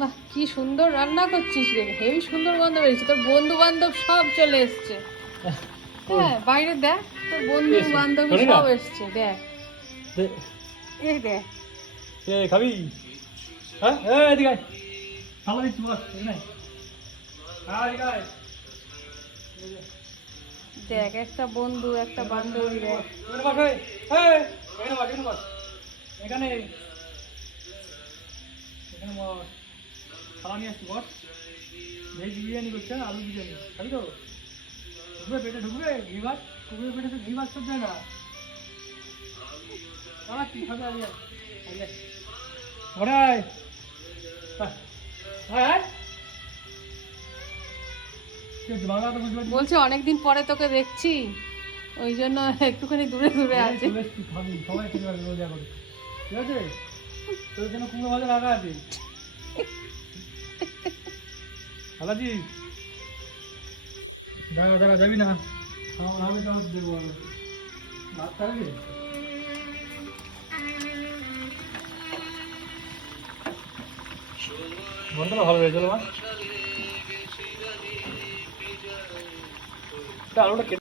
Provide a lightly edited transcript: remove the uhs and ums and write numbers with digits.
বাহ, কি সুন্দর রান্না করছিস রে, হেবি সুন্দর গন্ধ বেরিয়েছে। তোর বন্ধু বান্ধব সব চলে এসছে। হ্যাঁ, বাইরে দেখ, তোর বন্ধু বান্ধবী সব এসছে, দেখ এই দেখ। খাবি? হ্যাঁ এদিকে আয়। খাওয়া দিচ্ছি বস, নাই এদিকে আয়। দেখ, একটা বন্ধু একটা বান্ধবী দেখ। এখানে বস, এখানে বস, এখানে বস, এখানে এখানে বস। খাওয়া নিয়ে আসছি বস। ভেজ বিরিয়ানি করছে, আলু বিরিয়ানি খাবি তো? ঢুকবে পেটে, ঢুকবে ঘি ভাত? কুকুরের পেটে তো ঘি ভাত সব যায় না। কি খাবে? আগে আগে ঘরে আয়। আয় বাংলা তো বুঝতে পারছি। বলছে অনেকদিন পরে তোকে দেখছি, ওই জন্য একটুখানি দূরে দূরে আছে। খাবি, সবাই খেতে পারবে রোজা করে, ঠিক আছে? তোর জন্য কুমড়ো ভাজা রাখা আছে। খালাজি দাঁড়া দাঁড়া, যাবি না? আমি তো দেবো ভাত খাবি? বন্ধুরা ভালো হয়েছিল মা, আলুটা